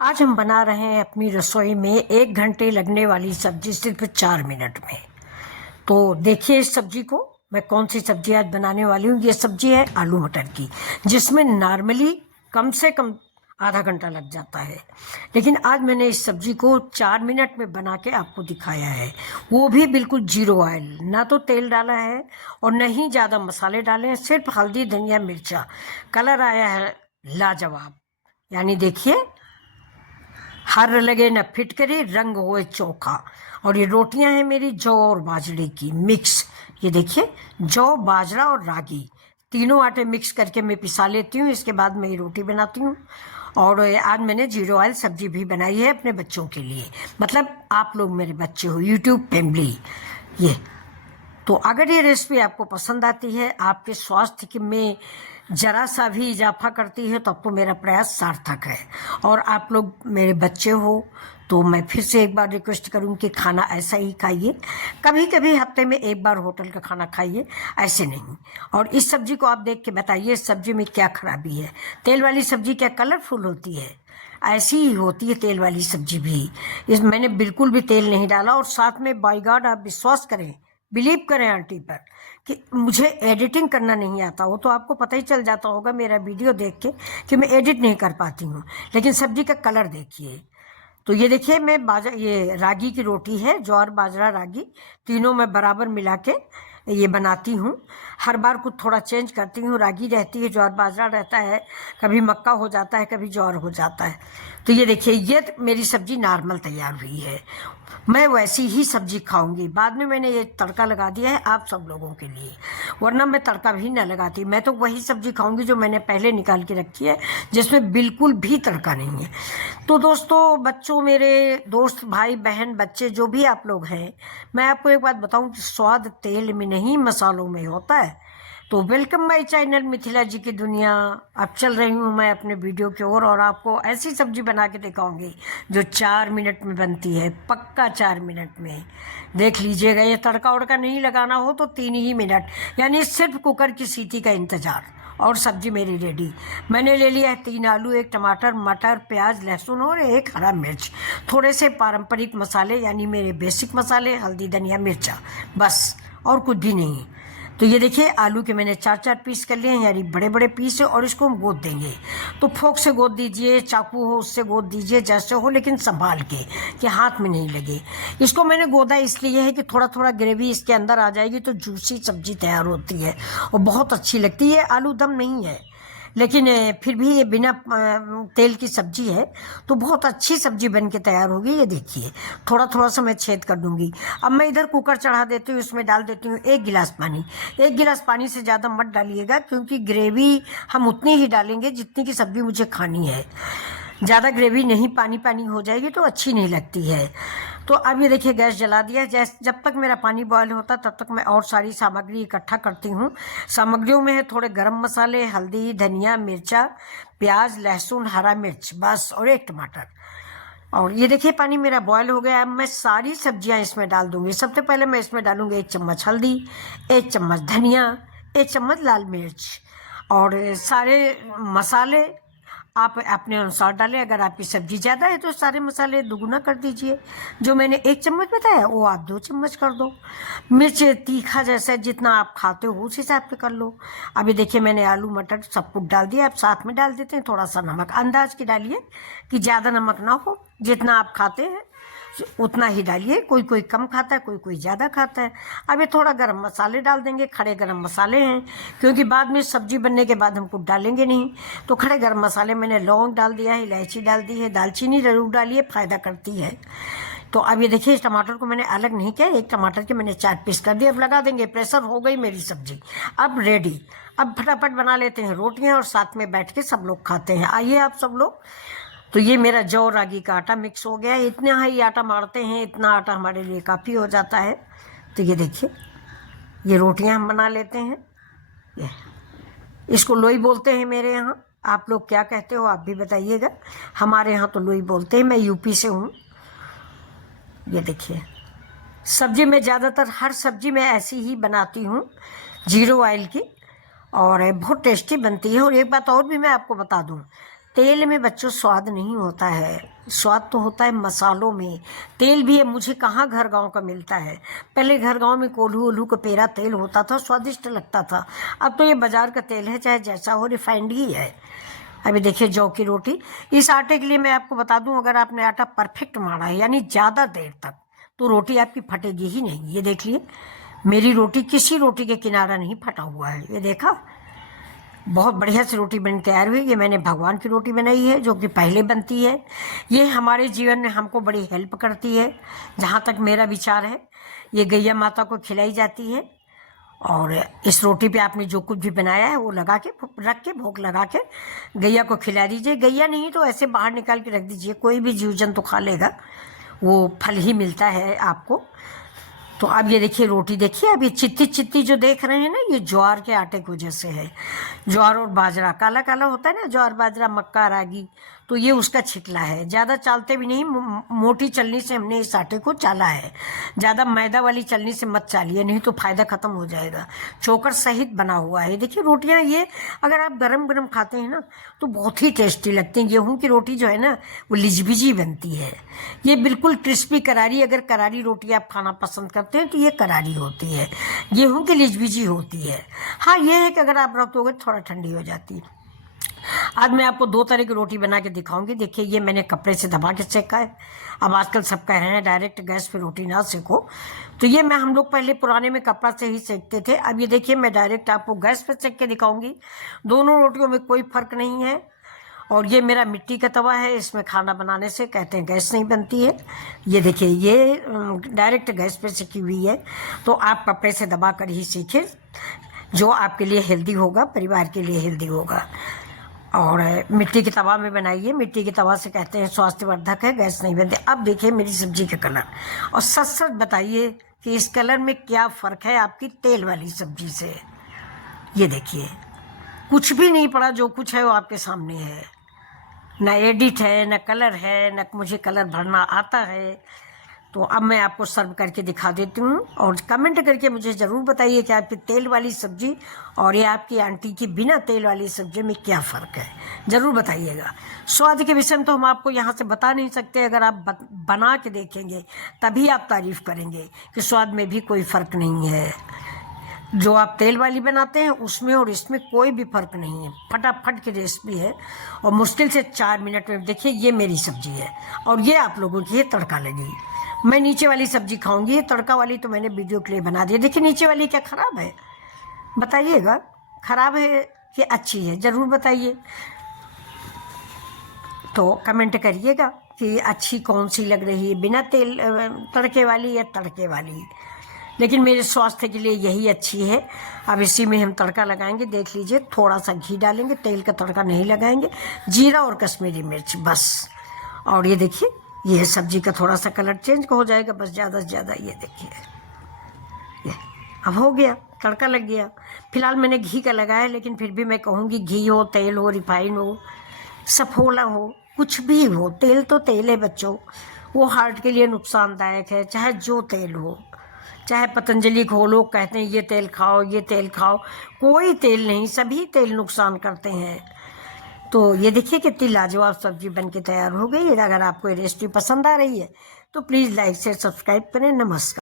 आज हम बना रहे हैं अपनी रसोई में 1 घंटे लगने वाली सब्जी सिर्फ 4 मिनट में। तो देखिए इस सब्जी को, मैं कौन सी सब्जी आज बनाने वाली हूँ। ये सब्जी है आलू मटर की, जिसमें नॉर्मली कम से कम आधा घंटा लग जाता है, लेकिन आज मैंने इस सब्जी को 4 मिनट में बना के आपको दिखाया है। वो भी बिल्कुल जीरो ऑयल, ना तो तेल डाला है और न ही ज़्यादा मसाले डाले हैं, सिर्फ हल्दी धनिया मिर्चा। कलर आया है लाजवाब, यानी देखिए हर लगे न फिटकरी, रंग होए चोखा। और ये रोटियां हैं मेरी जौ और बाजरे की मिक्स। ये देखिए जौ बाजरा और रागी तीनों आटे मिक्स करके मैं पिसा लेती हूँ, इसके बाद मैं ये रोटी बनाती हूँ। और आज मैंने जीरो ऑयल सब्जी भी बनाई है अपने बच्चों के लिए, मतलब आप लोग मेरे बच्चे हो, यूट्यूब फैमिली। ये तो अगर ये रेसिपी आपको पसंद आती है, आपके स्वास्थ्य में जरा सा भी इजाफा करती है, तब तो मेरा प्रयास सार्थक है। और आप लोग मेरे बच्चे हो तो मैं फिर से एक बार रिक्वेस्ट करूँ कि खाना ऐसा ही खाइए, कभी कभी हफ्ते में एक बार होटल का खाना खाइए, ऐसे नहीं। और इस सब्जी को आप देख के बताइए इस सब्जी में क्या खराबी है। तेल वाली सब्जी क्या कलरफुल होती है? ऐसी ही होती है तेल वाली सब्जी भी। इस मैंने बिल्कुल भी तेल नहीं डाला। और साथ में बाय गॉड आप विश्वास करें, बिलीव करें आंटी पर, कि मुझे एडिटिंग करना नहीं आता। वो तो आपको पता ही चल जाता होगा मेरा वीडियो देख के कि मैं एडिट नहीं कर पाती हूँ। लेकिन सब्जी का कलर देखिए। तो ये देखिए मैं ये रागी की रोटी है, ज्वार बाजरा रागी तीनों मैं बराबर मिला के ये बनाती हूँ। हर बार कुछ थोड़ा चेंज करती हूँ, रागी रहती है, ज्वार बाजरा रहता है, कभी मक्का हो जाता है, कभी ज्वार हो जाता है। तो ये देखिए ये मेरी सब्जी नॉर्मल तैयार हुई है। मैं वैसी ही सब्जी खाऊंगी। बाद में मैंने ये तड़का लगा दिया है आप सब लोगों के लिए, वरना मैं तड़का भी ना लगाती। मैं तो वही सब्जी खाऊंगी जो मैंने पहले निकाल के रखी है, जिसमें बिल्कुल भी तड़का नहीं है। तो दोस्तों, बच्चों, मेरे दोस्त, भाई बहन, बच्चे जो भी आप लोग हैं, मैं आपको एक बात बताऊं कि स्वाद तेल में नहीं मसालों में होता है। तो वेलकम माय चैनल मिथिला जी की दुनिया। अब चल रही हूँ मैं अपने वीडियो की ओर, और आपको ऐसी सब्जी बना के दिखाऊंगी जो 4 मिनट में बनती है, पक्का 4 मिनट में। देख लीजिएगा, ये तड़का उड़का नहीं लगाना हो तो 3 ही मिनट, यानी सिर्फ कुकर की सीटी का इंतजार, और सब्जी मेरी रेडी। मैंने ले लिया है 3 आलू, 1 टमाटर, मटर, प्याज, लहसुन और 1 हरा मिर्च, थोड़े से पारंपरिक मसाले यानी मेरे बेसिक मसाले, हल्दी धनिया मिर्चा, बस और कुछ भी नहीं। तो ये देखिए आलू के मैंने 4-4 पीस कर लिए हैं, यानी बड़े बड़े पीस है, और इसको हम गोद देंगे। तो फोक से गोद दीजिए, चाकू हो उससे गोद दीजिए, जैसे हो, लेकिन संभाल के कि हाथ में नहीं लगे। इसको मैंने गोदा इसलिए है कि थोड़ा थोड़ा ग्रेवी इसके अंदर आ जाएगी तो जूसी सब्जी तैयार होती है और बहुत अच्छी लगती है। आलू दम नहीं है, लेकिन फिर भी ये बिना तेल की सब्जी है तो बहुत अच्छी सब्जी बन के तैयार होगी। ये देखिए थोड़ा थोड़ा सा मैं छेद कर दूंगी। अब मैं इधर कुकर चढ़ा देती हूँ, इसमें डाल देती हूँ 1 गिलास पानी। 1 गिलास पानी से ज़्यादा मत डालिएगा, क्योंकि ग्रेवी हम उतनी ही डालेंगे जितनी की सब्जी मुझे खानी है। ज़्यादा ग्रेवी नहीं पानी पानी हो जाएगी तो अच्छी नहीं लगती है। तो अब ये देखिए गैस जला दिया। जब तक मेरा पानी बॉयल होता तब तक मैं और सारी सामग्री इकट्ठा करती हूँ। सामग्रियों में है थोड़े गरम मसाले, हल्दी धनिया मिर्चा, प्याज लहसुन हरा मिर्च, बस, और 1 टमाटर। और ये देखिए पानी मेरा बॉयल हो गया। अब मैं सारी सब्जियां इसमें डाल दूंगी। सबसे पहले मैं इसमें डालूंगी 1 चम्मच हल्दी, 1 चम्मच धनिया, 1 चम्मच लाल मिर्च, और सारे मसाले आप अपने अनुसार डालें। अगर आपकी सब्जी ज़्यादा है तो सारे मसाले दुगुना कर दीजिए। जो मैंने 1 चम्मच बताया वो आप 2 चम्मच कर दो। मिर्च तीखा जैसा जितना आप खाते हो उस हिसाब से कर लो। अभी देखिए मैंने आलू मटर सब कुछ डाल दिया। अब साथ में डाल देते हैं थोड़ा सा नमक, अंदाज की डालिए कि ज़्यादा नमक ना हो, जितना आप खाते हैं उतना ही डालिए। कोई कोई कम खाता है, कोई कोई ज़्यादा खाता है। अब ये थोड़ा गरम मसाले डाल देंगे, खड़े गरम मसाले हैं, क्योंकि बाद में सब्जी बनने के बाद हम कुछ डालेंगे नहीं। तो खड़े गरम मसाले मैंने लौंग डाल दिया है, इलायची डाल दी है, दालचीनी ज़रूर डालिए, फ़ायदा करती है। तो अब ये देखिए इस टमाटर को मैंने अलग नहीं किया, 1 टमाटर के मैंने 4 पीस कर दिए। अब लगा देंगे प्रेशर। हो गई मेरी सब्जी अब रेडी। अब फटाफट बना लेते हैं रोटियां और साथ में बैठ के सब लोग खाते हैं। आइए आप सब लोग। तो ये मेरा जौ रागी का आटा मिक्स हो गया। इतना ही आटा मारते हैं, इतना आटा हमारे लिए काफ़ी हो जाता है। तो ये देखिए ये रोटियां हम बना लेते हैं। ये इसको लोई बोलते हैं मेरे यहाँ। आप लोग क्या कहते हो आप भी बताइएगा। हमारे यहाँ तो लोई बोलते हैं, मैं यूपी से हूँ। ये देखिए सब्जी में ज़्यादातर हर सब्जी में ऐसी ही बनाती हूँ, जीरो ऑयल की, और बहुत टेस्टी बनती है। और एक बात और भी मैं आपको बता दूँ, तेल में बच्चों स्वाद नहीं होता है, स्वाद तो होता है मसालों में। तेल भी है, मुझे कहाँ घर गांव का मिलता है। पहले घर गांव में कोल्हू ओल्हू का पेरा तेल होता था, स्वादिष्ट लगता था। अब तो ये बाजार का तेल है, चाहे जैसा हो, रिफाइंड ही है। अभी देखिए जौ की रोटी, इस आटे के लिए मैं आपको बता दूं, अगर आपने आटा परफेक्ट मारा है यानी ज़्यादा देर तक, तो रोटी आपकी फटेगी ही नहीं। ये देख लिए, मेरी रोटी किसी रोटी के किनारा नहीं फटा हुआ है। ये देखा, बहुत बढ़िया से रोटी बन तैयार हुई। ये मैंने भगवान की रोटी बनाई है, जो कि पहले बनती है। ये हमारे जीवन में हमको बड़ी हेल्प करती है, जहाँ तक मेरा विचार है। ये गैया माता को खिलाई जाती है, और इस रोटी पे आपने जो कुछ भी बनाया है वो लगा के रख के, भोग लगा के गैया को खिला दीजिए। गैया नहीं तो ऐसे बाहर निकाल के रख दीजिए, कोई भी जीव जंतु खा लेगा, वो फल ही मिलता है आपको। तो अब ये देखिए रोटी, देखिए अब ये चित्ती चित्ती जो देख रहे हैं ना, ये ज्वार के आटे की वजह से है। ज्वार और बाजरा काला काला होता है ना, ज्वार बाजरा मक्का रागी, तो ये उसका छिकला है। ज़्यादा चालते भी नहीं, मोटी चलनी से हमने इस आटे को चाला है। ज़्यादा मैदा वाली चलनी से मत चालिए, नहीं तो फायदा खत्म हो जाएगा। चोकर सहित बना हुआ है। देखिए रोटियां ये अगर आप गरम गरम खाते हैं ना तो बहुत ही टेस्टी लगती हैं। गेहूं की रोटी जो है ना वो लिजबिजी बनती है। ये बिल्कुल क्रिस्पी करारी, अगर करारी रोटी आप खाना पसंद करते हैं तो ये करारी होती है, गेहूं की लिजबिजी होती है। हाँ ये है कि अगर आप रखोगे थोड़ा ठंडी हो जाती है। आज मैं आपको दो तरह की रोटी बना के दिखाऊंगी। देखिए ये मैंने कपड़े से दबा के सेका है। अब आजकल सब कह रहे हैं डायरेक्ट गैस पे रोटी ना सेको, तो ये मैं हम लोग पहले पुराने में कपड़ा से ही सेकते थे। अब ये देखिए मैं डायरेक्ट आपको गैस पे सेक के दिखाऊंगी। दोनों रोटियों में कोई फर्क नहीं है। और ये मेरा मिट्टी का तवा है, इसमें खाना बनाने से कहते हैं गैस नहीं बनती है। ये देखिए ये डायरेक्ट गैस पे सेकी हुई है, तो आप कपड़े से दबा कर ही सीखें, जो आपके लिए हेल्दी होगा, परिवार के लिए हेल्दी होगा। और मिट्टी के तवा में बनाइए, मिट्टी के तवा से कहते हैं स्वास्थ्यवर्धक है, गैस नहीं बनती। अब देखिए मेरी सब्जी का कलर, और सच सच बताइए कि इस कलर में क्या फ़र्क है आपकी तेल वाली सब्जी से। ये देखिए कुछ भी नहीं पड़ा, जो कुछ है वो आपके सामने है। न एडिट है, न कलर है, न मुझे कलर भरना आता है। तो अब मैं आपको सर्व करके दिखा देती हूँ, और कमेंट करके मुझे ज़रूर बताइए कि आपकी तेल वाली सब्ज़ी और ये आपकी आंटी की बिना तेल वाली सब्ज़ी में क्या फ़र्क है, ज़रूर बताइएगा। स्वाद के विषय में तो हम आपको यहाँ से बता नहीं सकते, अगर आप बना के देखेंगे तभी आप तारीफ़ करेंगे कि स्वाद में भी कोई फ़र्क नहीं है। जो आप तेल वाली बनाते हैं उसमें और इसमें कोई भी फ़र्क नहीं है। फटाफट की रेसिपी है, और मुश्किल से 4 मिनट में। देखिए ये मेरी सब्ज़ी है, और ये आप लोगों की तड़का लगी। मैं नीचे वाली सब्जी खाऊंगी, तड़का वाली तो मैंने वीडियो के लिए बना दी। देखिए नीचे वाली क्या ख़राब है, बताइएगा ख़राब है कि अच्छी है, ज़रूर बताइए। तो कमेंट करिएगा कि अच्छी कौन सी लग रही है, बिना तेल तड़के वाली या तड़के वाली। लेकिन मेरे स्वास्थ्य के लिए यही अच्छी है। अब इसी में हम तड़का लगाएंगे, देख लीजिए थोड़ा सा घी डालेंगे, तेल का तड़का नहीं लगाएंगे, जीरा और कश्मीरी मिर्च बस। और ये देखिए ये सब्जी का थोड़ा सा कलर चेंज हो जाएगा बस, ज़्यादा से ज़्यादा। ये देखिए ये अब हो गया, तड़का लग गया। फिलहाल मैंने घी का लगाया, लेकिन फिर भी मैं कहूँगी घी हो, तेल हो, रिफाइन हो, सफोला हो, कुछ भी हो, तेल तो तेल है बच्चों। वो हार्ट के लिए नुकसानदायक है, चाहे जो तेल हो, चाहे पतंजलि को। लोग कहते हैं ये तेल खाओ, ये तेल खाओ, कोई तेल नहीं, सभी तेल नुकसान करते हैं। तो ये देखिए कितनी लाजवाब सब्जी बनके तैयार हो गई। अगर आपको ये रेसिपी पसंद आ रही है तो प्लीज़ लाइक शेयर सब्सक्राइब करें। नमस्कार।